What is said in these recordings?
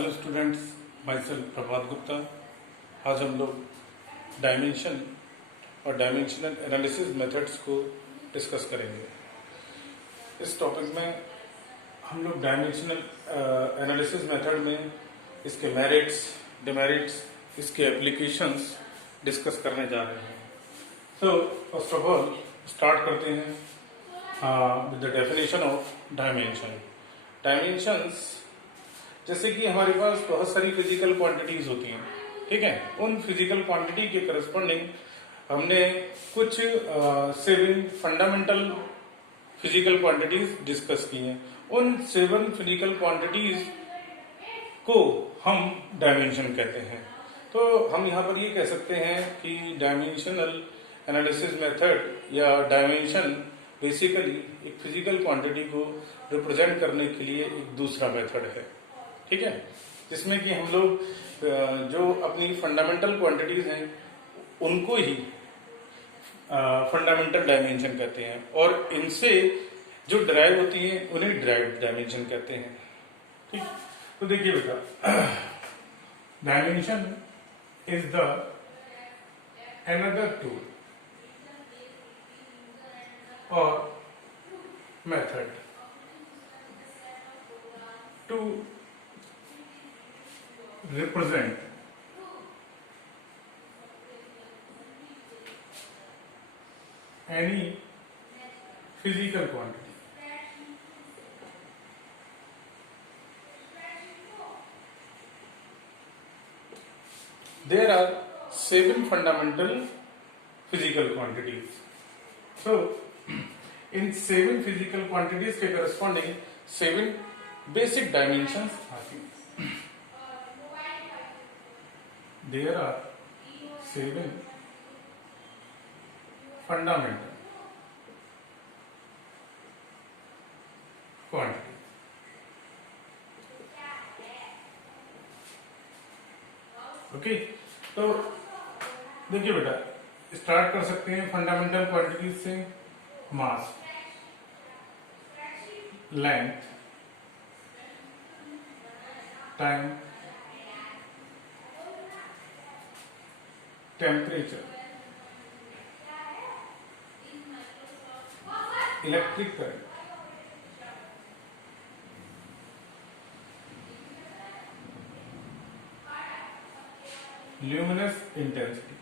Hello students, my self प्रभात गुप्ता। आज हम लोग डायमेंशन और डायमेंशनल एनालिसिस मेथड्स को डिस्कस करेंगे। इस टॉपिक में हम लोग डायमेंशनल एनालिसिस मेथड में इसके मेरिट्स, डिमेरिट्स, इसके एप्लीकेशंस डिस्कस करने जा रहे हैं। तो फर्स्ट ऑफ ऑल स्टार्ट करते हैं with the definition of dimension. Dimensions जैसे कि हमारे पास बहुत सारी फिजिकल क्वांटिटीज होती हैं, ठीक है। उन फिजिकल क्वांटिटी के करस्पॉन्डिंग हमने कुछ 7 फंडामेंटल फिजिकल क्वांटिटीज डिस्कस की हैं। उन 7 फिजिकल क्वांटिटीज को हम डायमेंशन कहते हैं। तो हम यहाँ पर ये कह सकते हैं कि डायमेंशनल एनालिसिस मेथड या डायमेंशन बेसिकली एक फिजिकल क्वांटिटी को रिप्रेजेंट करने के लिए एक दूसरा मेथड है, ठीक है, जिसमें कि हम लोग जो अपनी फंडामेंटल क्वांटिटीज हैं उनको ही फंडामेंटल डायमेंशन कहते हैं, और इनसे जो डिराइव होती हैं उन्हें डिराइव्ड डायमेंशन कहते हैं, ठीक। तो देखिए बेटा, dimension is the another tool और method to represent any physical quantity. There are 7 fundamental physical quantities. So, in 7 physical quantities के corresponding 7 basic dimensions आती हैं। There are 7 fundamental quantities. Okay, तो देखिए बेटा, स्टार्ट कर सकते हैं फंडामेंटल क्वांटिटीज से। Mass, length, time, temperature, electric current, luminous intensity,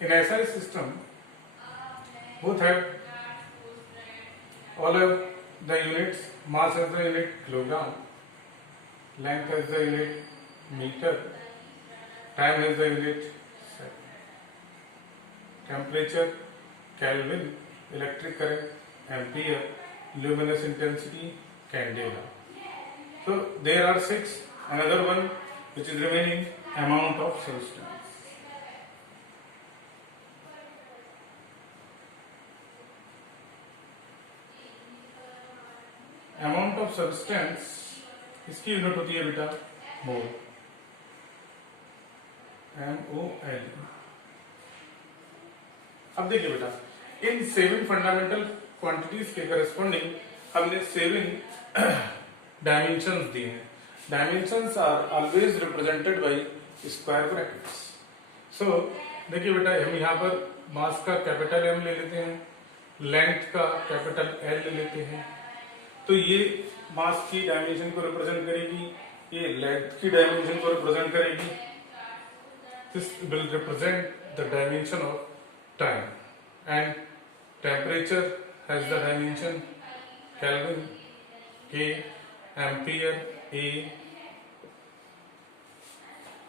in SI system both have all of the units, mass as the unit kilogram, length as the unit meter, time as the unit second, temperature Kelvin, electric current ampere, luminous intensity candela. So there are 6. Another one which is remaining, amount of substance. Amount of substance, इसकी unit होती है बेटा mole, MOL। अब देखिए बेटा, इन 7 fundamental quantities के corresponding हमने 7 डायमेंशंस दिए हैं। Dimensions are always represented by square brackets. So देखिए बेटा, हम यहाँ पर मास का कैपिटल M ले लेते हैं, लेंथ का कैपिटल L ले लेते हैं। तो ये मास की डायमेंशन को रिप्रेजेंट करेगी, ये लेंथ की डायमेंशन को रिप्रेजेंट करेगी। This will represent the dimension of time, and temperature has the dimension kelvin, K, ampere A।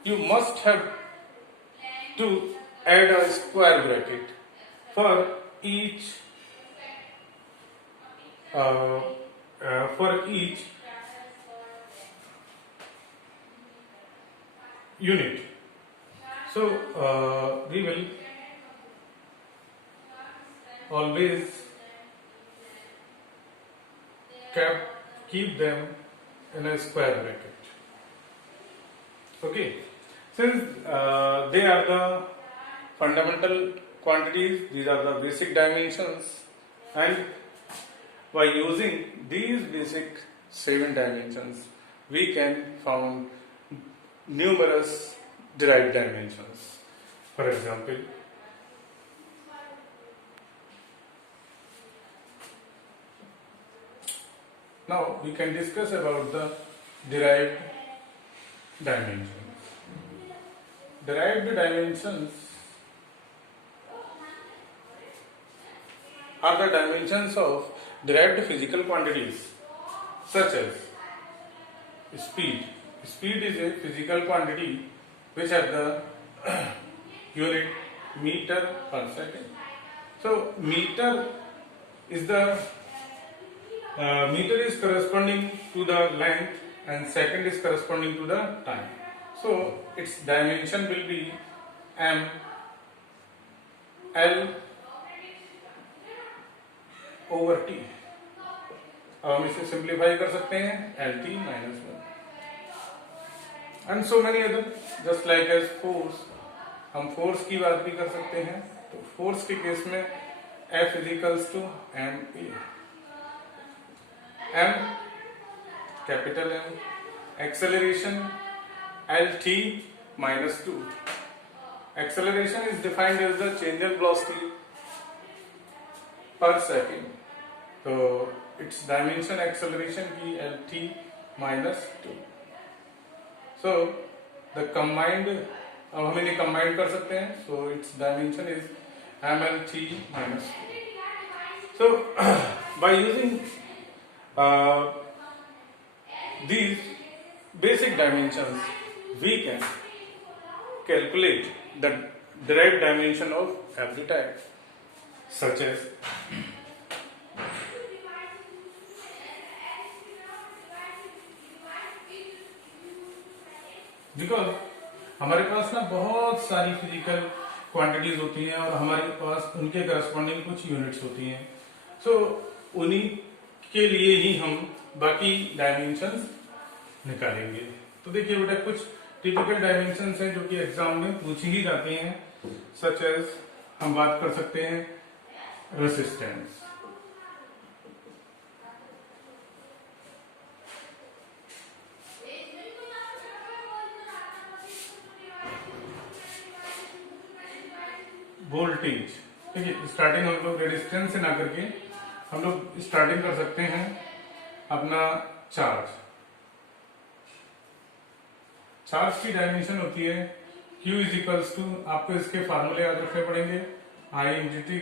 You must have to add a square bracket for each unit. So we will always keep them in a square bracket. Okay, Since they are the fundamental quantities, these are the basic dimensions, and by using these basic 7 dimensions, we can found numerous derived dimensions. For example, now we can discuss about the derived dimensions. Derived dimensions are the dimensions of derived physical quantities such as speed. Speed is a physical quantity which has the unit meter per second. So meter is the meter is corresponding to the length and second is corresponding to the time. So its dimension will be m l over t. अब हम इसे simplify कर सकते हैं LT minus 1 and so many other, just like as force. हम force की बात भी कर सकते हैं, तो फोर्स के केस में F is equals to ma. M capital M. Acceleration LT minus 2. Acceleration is defined as the change in velocity per second. तो its dimension acceleration की LT minus 2. So the combined, अब हम इन्हें combine कर सकते हैं. So its dimension is MLT minus 2. So by using these basic dimensions, we can calculate the derived dimension of every type, such as because हमारे पास ना बहुत सारी फिजिकल क्वांटिटीज होती हैं और हमारे पास उनके करस्पॉन्डिंग कुछ यूनिट्स होती हैं. सो उन्हीं के लिए ही हम बाकी डायमेंशंस निकालेंगे. तो देखिए बेटा, कुछ टिपिकल डायमेंशंस हैं जो कि एग्जाम में पूछी ही जाती हैं, सच एज हम बात कर सकते हैं रेसिस्टेंस. वोल्टेज. ठीक है, स्टार्टिंग हम लोग रेजिस्टेंस से ना करके हम लोग स्टार्टिंग कर सकते हैं अपना चार्ज. चार्ज की डायमेंशन होती है Q इज इक्वल्स टू, आपको इसके फार्मूले याद रखने पड़ेंगे, I into T,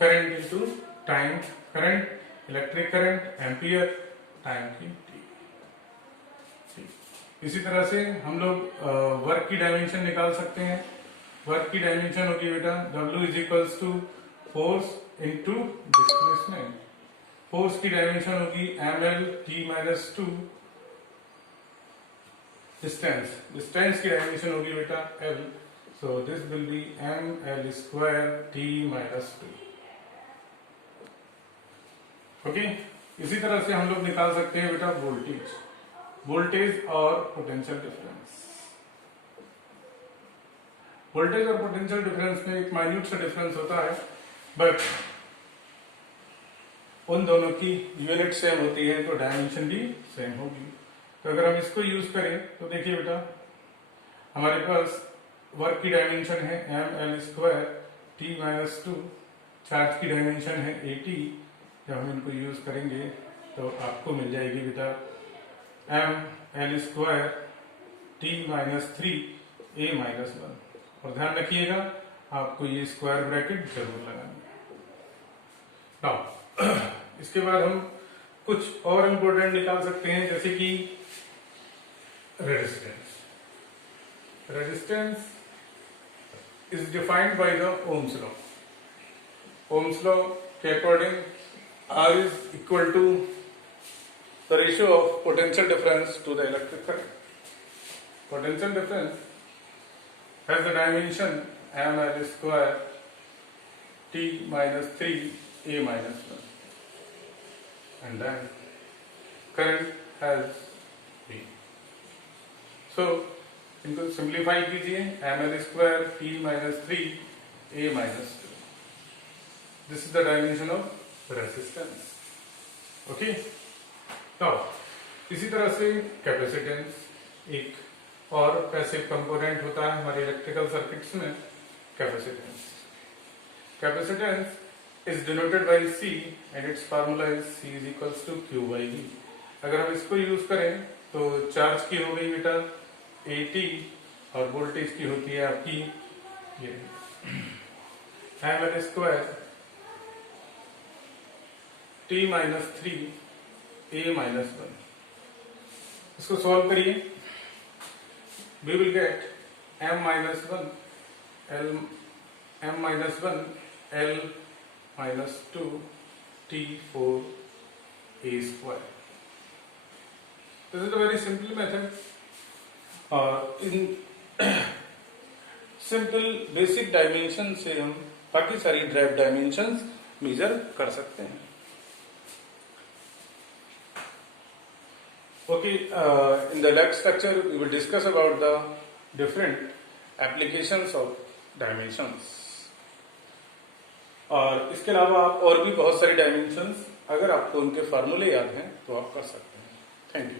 current into time, current electric current, ampere, time की टी. इसी तरह से हम लोग वर्क की डायमेंशन निकाल सकते हैं. वर्क की डायमेंशन होगी बेटा W is equals to force into displacement. Force की डायमेंशन होगी ml t minus 2. Distance, distance की डायमेंशन होगी बेटा L. So this will be ml square t minus 2. Okay, इसी तरह से हम लोग निकाल सकते हैं बेटा वोल्टेज. वोल्टेज और पोटेंशियल डिफरेंस. वोल्टेज और पोटेंशियल डिफरेंस में एक माइन्यूट सा डिफरेंस होता है, बट उन दोनों की यूनिट सेम होती है तो डायमेंशन भी सेम होगी. तो अगर हम इसको यूज करें तो देखिए बेटा, हमारे पास वर्क की डायमेंशन है ml square t minus 2. Charge की डायमेंशन है 80. जब हम इनको यूज करेंगे तो आपको मिल जाएगी बेटा ml square t minus 3 a minus 1. और ध्यान रखिएगा आपको ये स्क्वायर ब्रैकेट जरूर लगाना. नाउ इसके बाद हम कुछ और इंपॉर्टेंट निकाल सकते हैं, जैसे कि resistance. Resistance is defined by the Ohm's law. Ohm's law के according R is equal to the ratio of potential difference to the electric current. Potential difference has the dimension ml square t minus 3 a minus 1, and then current has B. So इनको simplify कीजिए, ml² p - 3 a - 2. This is the dimension of resistance. Okay. तो इसी तरह से capacitance एक और passive component होता है हमारे इलेक्ट्रिकल सर्किट्स में. Capacitance is denoted by C and its formula is C is equals to Q by V. अगर हम इसको यूज करें तो चार्ज की हो गई बेटा AT और वोल्टेज की होती है आपकी ये ml² t - 3 a - 1. इसको सॉल्व करिए. We will get m - 1 L - 2 T4 a². This is a very simple method. In simple basic dimension से हम बाकी सारी ड्राइव डायमेंशंस मेजर कर सकते हैं. Okay, in the next lecture we will discuss about the different applications of dimensions. और इसके अलावा आप और भी बहुत सारी डायमेंशंस अगर आपको उनके फार्मूले याद हैं तो आप कर सकते हैं. Thank you.